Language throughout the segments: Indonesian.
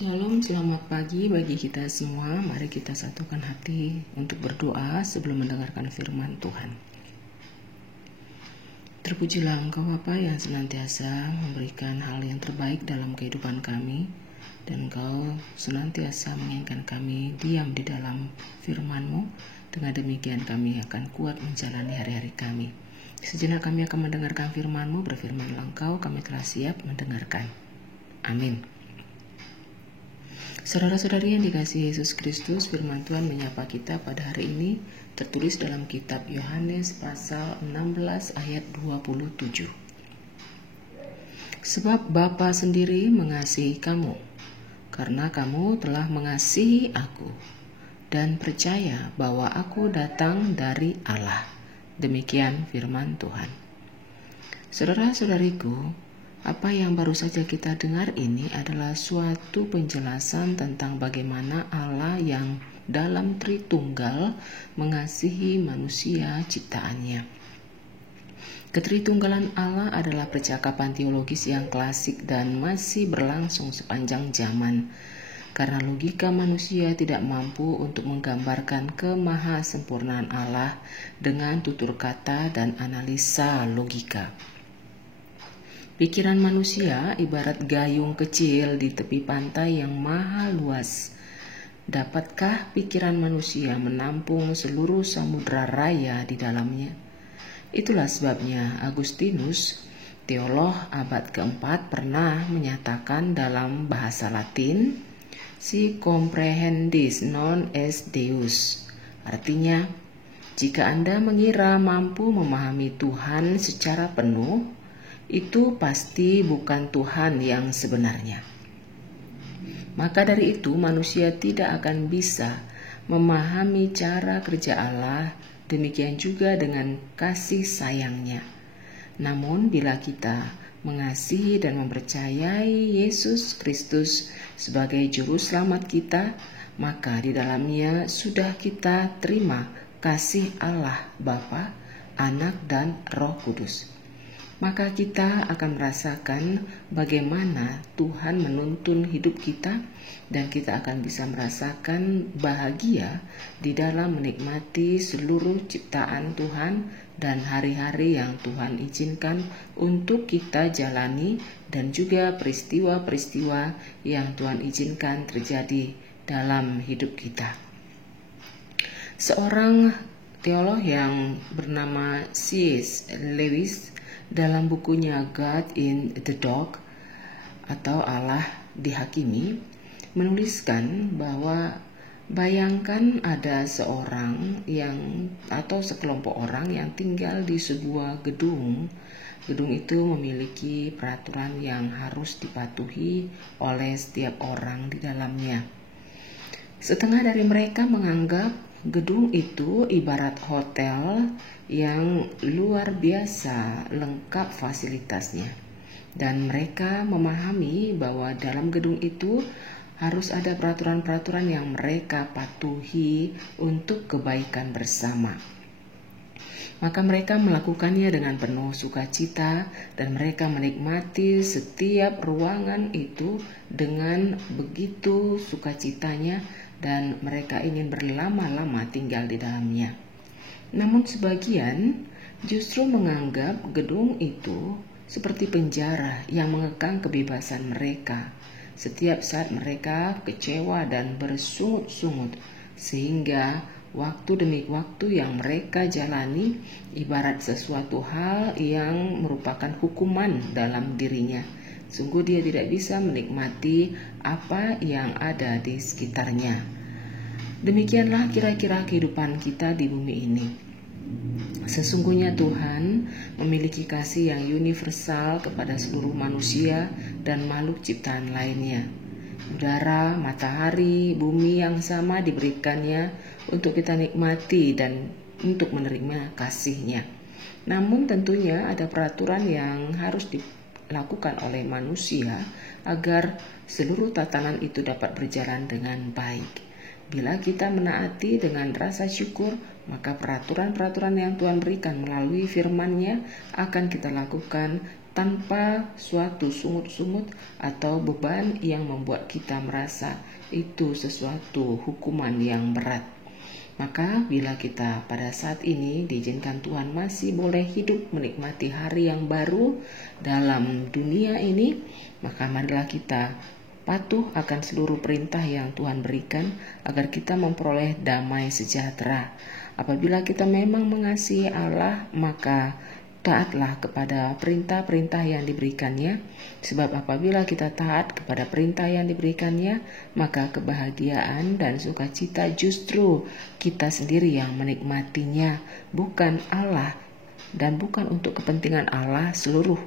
Shalom, selamat pagi bagi kita semua. Mari kita satukan hati untuk berdoa sebelum mendengarkan firman Tuhan. Terpujilah Engkau Bapa yang senantiasa memberikan hal yang terbaik dalam kehidupan kami, dan Engkau senantiasa menginginkan kami diam di dalam firman-Mu. Dengan demikian kami akan kuat menjalani hari-hari kami. Sejenak kami akan mendengarkan firman-Mu. Berfirmanlah Engkau, kami telah siap mendengarkan. Amin. Saudara-saudari yang dikasihi Yesus Kristus, firman Tuhan menyapa kita pada hari ini tertulis dalam kitab Yohanes pasal 16 ayat 27. Sebab Bapa sendiri mengasihi kamu, karena kamu telah mengasihi aku, dan percaya bahwa aku datang dari Allah. Demikian firman Tuhan. Saudara-saudariku, apa yang baru saja kita dengar ini adalah suatu penjelasan tentang bagaimana Allah yang dalam Tritunggal mengasihi manusia ciptaannya. Ketritunggalan Allah adalah percakapan teologis yang klasik dan masih berlangsung sepanjang zaman, karena logika manusia tidak mampu untuk menggambarkan kemahasempurnaan Allah dengan tutur kata dan analisa logika. Pikiran manusia ibarat gayung kecil di tepi pantai yang maha luas. Dapatkah pikiran manusia menampung seluruh samudra raya di dalamnya? Itulah sebabnya Agustinus, teolog abad keempat, pernah menyatakan dalam bahasa Latin, "Si comprehendis non est Deus." Artinya, jika Anda mengira mampu memahami Tuhan secara penuh, itu pasti bukan Tuhan yang sebenarnya. Maka dari itu manusia tidak akan bisa memahami cara kerja Allah, demikian juga dengan kasih sayangnya. Namun bila kita mengasihi dan mempercayai Yesus Kristus sebagai juru selamat kita, maka di dalamnya sudah kita terima kasih Allah Bapa, Anak dan Roh Kudus. Maka kita akan merasakan bagaimana Tuhan menuntun hidup kita, dan kita akan bisa merasakan bahagia di dalam menikmati seluruh ciptaan Tuhan dan hari-hari yang Tuhan izinkan untuk kita jalani, dan juga peristiwa-peristiwa yang Tuhan izinkan terjadi dalam hidup kita. Seorang teolog yang bernama C.S. Lewis dalam bukunya God in the Dog atau Allah dihakimi menuliskan bahwa bayangkan ada seorang atau sekelompok orang yang tinggal di sebuah gedung. Gedung itu memiliki peraturan yang harus dipatuhi oleh setiap orang di dalamnya. Setengah dari mereka menganggap gedung itu ibarat hotel yang luar biasa lengkap fasilitasnya, dan mereka memahami bahwa dalam gedung itu harus ada peraturan-peraturan yang mereka patuhi untuk kebaikan bersama. Maka mereka melakukannya dengan penuh sukacita, dan mereka menikmati setiap ruangan itu dengan begitu sukacitanya, dan mereka ingin berlama-lama tinggal di dalamnya. Namun sebagian justru menganggap gedung itu seperti penjara yang mengekang kebebasan mereka. Setiap saat mereka kecewa dan bersungut-sungut, sehingga waktu demi waktu yang mereka jalani ibarat sesuatu hal yang merupakan hukuman dalam dirinya. Sungguh dia tidak bisa menikmati apa yang ada di sekitarnya. Demikianlah kira-kira kehidupan kita di bumi ini. Sesungguhnya Tuhan memiliki kasih yang universal kepada seluruh manusia dan makhluk ciptaan lainnya. Udara, matahari, bumi yang sama diberikannya untuk kita nikmati dan untuk menerima kasih-Nya. Namun tentunya ada peraturan yang harus dilakukan oleh manusia agar seluruh tatanan itu dapat berjalan dengan baik. Bila kita menaati dengan rasa syukur, maka peraturan-peraturan yang Tuhan berikan melalui firman-Nya akan kita lakukan tanpa suatu sungut-sungut atau beban yang membuat kita merasa itu sesuatu hukuman yang berat. Maka bila kita pada saat ini diizinkan Tuhan masih boleh hidup menikmati hari yang baru dalam dunia ini, maka marilah kita patuh akan seluruh perintah yang Tuhan berikan agar kita memperoleh damai sejahtera. Apabila kita memang mengasihi Allah, maka taatlah kepada perintah-perintah yang diberikannya, sebab apabila kita taat kepada perintah yang diberikannya, maka kebahagiaan dan sukacita justru kita sendiri yang menikmatinya, bukan Allah, dan bukan untuk kepentingan Allah seluruh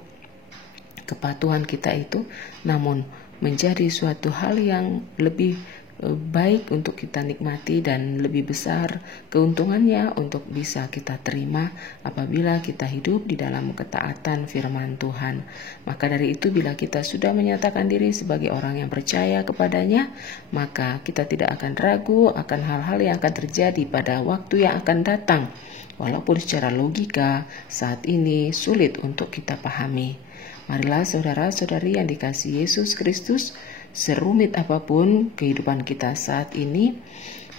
kepatuhan kita itu, namun menjadi suatu hal yang lebih baik untuk kita nikmati dan lebih besar keuntungannya untuk bisa kita terima apabila kita hidup di dalam ketaatan firman Tuhan. Maka dari itu bila kita sudah menyatakan diri sebagai orang yang percaya kepadanya, maka kita tidak akan ragu akan hal-hal yang akan terjadi pada waktu yang akan datang, walaupun secara logika saat ini sulit untuk kita pahami. Marilah saudara-saudari yang dikasihi Yesus Kristus, serumit apapun kehidupan kita saat ini,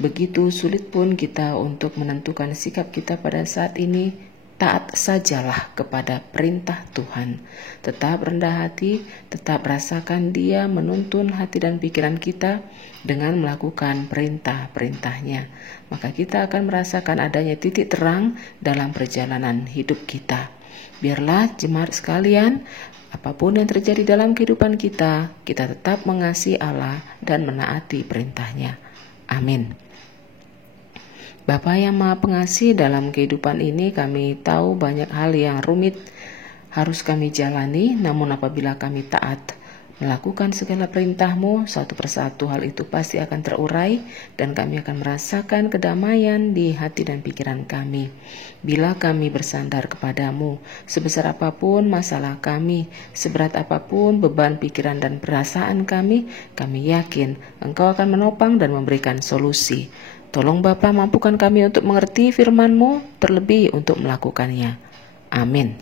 begitu sulit pun kita untuk menentukan sikap kita pada saat ini, taat sajalah kepada perintah Tuhan. Tetap rendah hati, tetap rasakan Dia menuntun hati dan pikiran kita dengan melakukan perintah-perintahnya. Maka kita akan merasakan adanya titik terang dalam perjalanan hidup kita. Biarlah jemaat sekalian, apapun yang terjadi dalam kehidupan kita tetap mengasihi Allah dan menaati perintahnya. Amin. Bapa yang Maha Pengasih, dalam kehidupan ini kami tahu banyak hal yang rumit harus kami jalani, namun apabila kami taat melakukan segala perintah-Mu, satu persatu hal itu pasti akan terurai dan kami akan merasakan kedamaian di hati dan pikiran kami. Bila kami bersandar kepadamu, sebesar apapun masalah kami, seberat apapun beban pikiran dan perasaan kami yakin Engkau akan menopang dan memberikan solusi. Tolong Bapa, mampukan kami untuk mengerti firman-Mu, terlebih untuk melakukannya. Amin.